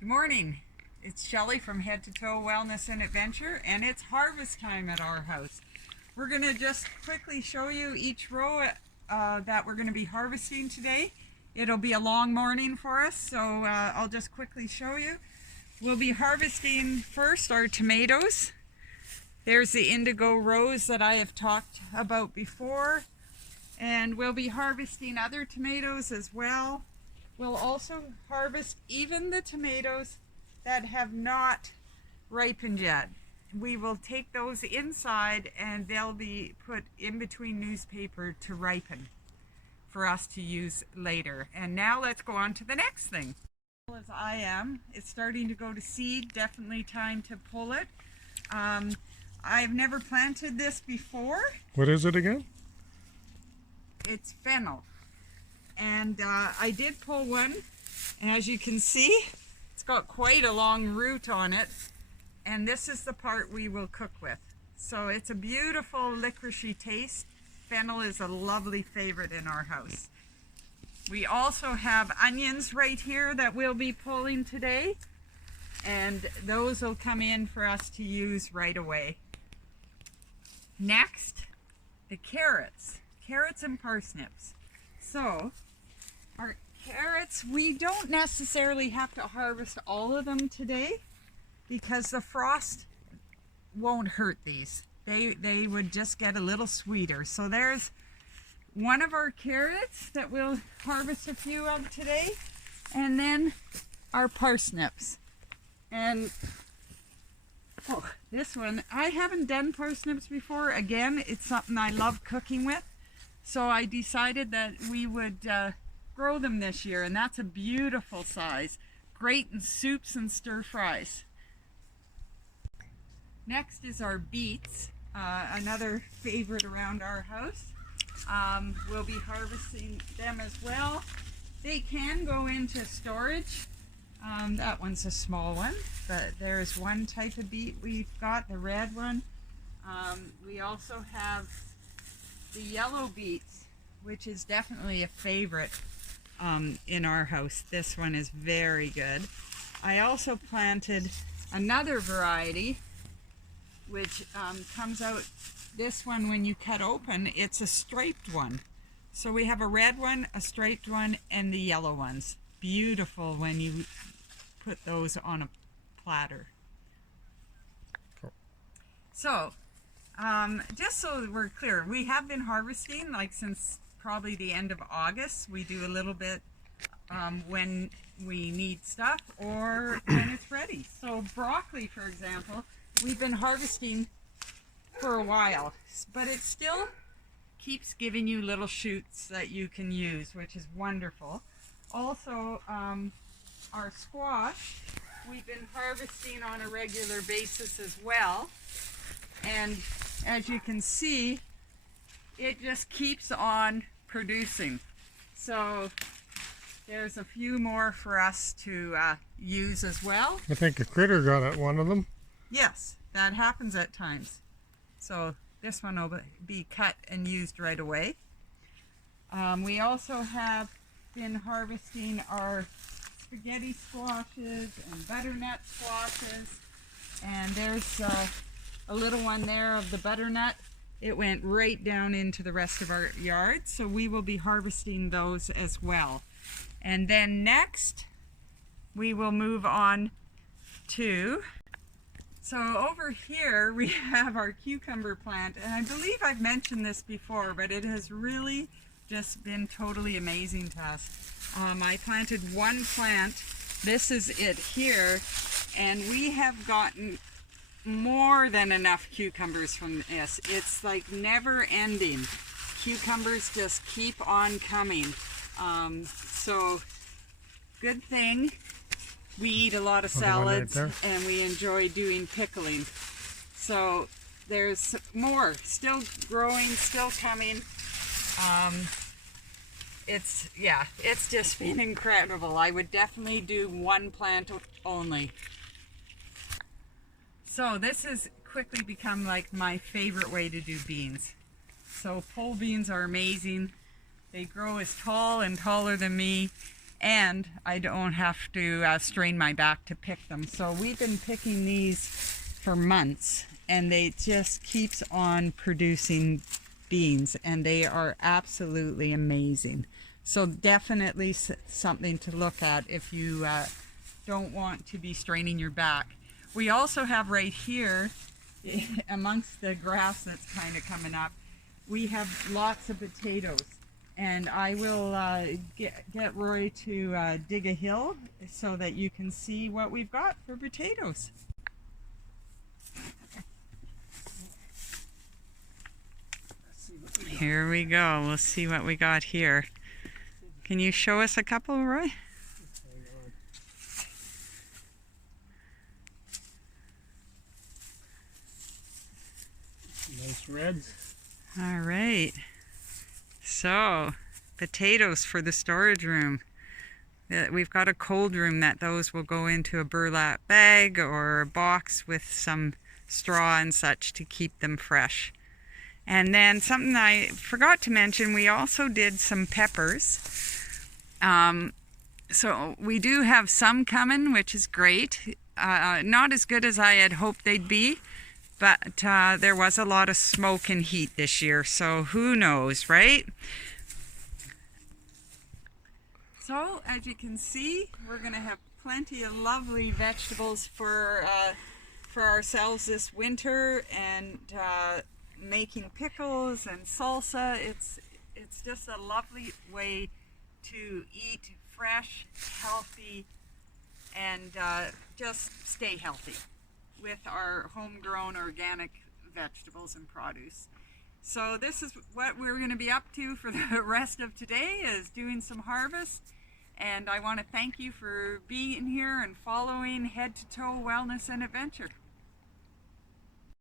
Good morning. It's Shelley from Head to Toe Wellness and Adventure, and it's harvest time at our house. We're going to just quickly show you each row that we're going to be harvesting today. It'll be a long morning for us, so I'll just quickly show you. We'll be harvesting first our tomatoes. There's the indigo rose that I have talked about before, and we'll be harvesting other tomatoes as well. We'll also harvest even the tomatoes that have not ripened yet. We will take those inside and they'll be put in between newspaper to ripen for us to use later. And now let's go on to the next thing. As I am, it's starting to go to seed, definitely time to pull it. I've never planted this before. What is it again? It's fennel. And I did pull one, and as you can see, it's got quite a long root on it, and this is the part we will cook with. So it's a beautiful licoricey taste. Fennel is a lovely favorite in our house. We also have onions right here that we'll be pulling today, and those will come in for us to use right away. Next, the carrots and parsnips. So our carrots, we don't necessarily have to harvest all of them today because the frost won't hurt these. They would just get a little sweeter. So there's one of our carrots that we'll harvest a few of today, and then our parsnips. And this one, I haven't done parsnips before. Again, it's something I love cooking with. So I decided that we would grow them this year, and that's a beautiful size. Great in soups and stir fries. Next is our beets, another favorite around our house. We'll be harvesting them as well. They can go into storage. That one's a small one, but there's one type of beet we've got, the red one. We also have the yellow beets, which is definitely a favorite in our house. This one is very good. I also planted another variety which comes out, this one when you cut open, it's a striped one. So we have a red one, a striped one, and the yellow ones. Beautiful when you put those on a platter. Cool. So just so we're clear, we have been harvesting like since probably the end of August. We do a little bit when we need stuff or when it's ready. So broccoli, for example, we've been harvesting for a while, but it still keeps giving you little shoots that you can use, which is wonderful. Also, our squash, we've been harvesting on a regular basis as well. And as you can see, it just keeps on producing. So there's a few more for us to use as well. I think a critter got at one of them. Yes, that happens at times. So this one will be cut and used right away. We also have been harvesting our spaghetti squashes and butternut squashes. And there's a little one there of the butternut. It went right down into the rest of our yard, so we will be harvesting those as well. And then next, we will move on to, so over here we have our cucumber plant, and I believe I've mentioned this before, but it has really just been totally amazing to us. I planted one plant, this is it here, and we have gotten more than enough cucumbers from this. It's like never ending. Cucumbers just keep on coming. So good thing we eat a lot of salads and we enjoy doing pickling. So there's more still growing, still coming. It's just been incredible. I would definitely do one plant only. So this has quickly become like my favorite way to do beans. So pole beans are amazing. They grow as tall and taller than me, and I don't have to strain my back to pick them. So we've been picking these for months, and they just keeps on producing beans, and they are absolutely amazing. So definitely something to look at if you don't want to be straining your back. We also have right here, amongst the grass that's kind of coming up, we have lots of potatoes. And I will get Roy to dig a hill so that you can see what we've got for potatoes. Here we go. We'll see what we got here. Can you show us a couple, Roy? Nice reds. All right. So, potatoes for the storage room. We've got a cold room that those will go into a burlap bag or a box with some straw and such to keep them fresh. And then something I forgot to mention, we also did some peppers. So we do have some coming, which is great. Not as good as I had hoped they'd be, but there was a lot of smoke and heat this year, so who knows, right? So as you can see, we're going to have plenty of lovely vegetables for ourselves this winter, and making pickles and salsa. It's just a lovely way to eat fresh, healthy, and just stay healthy with our homegrown organic vegetables and produce. So this is what we're going to be up to for the rest of today, is doing some harvest. And I want to thank you for being here and following Head to Toe Wellness and Adventure.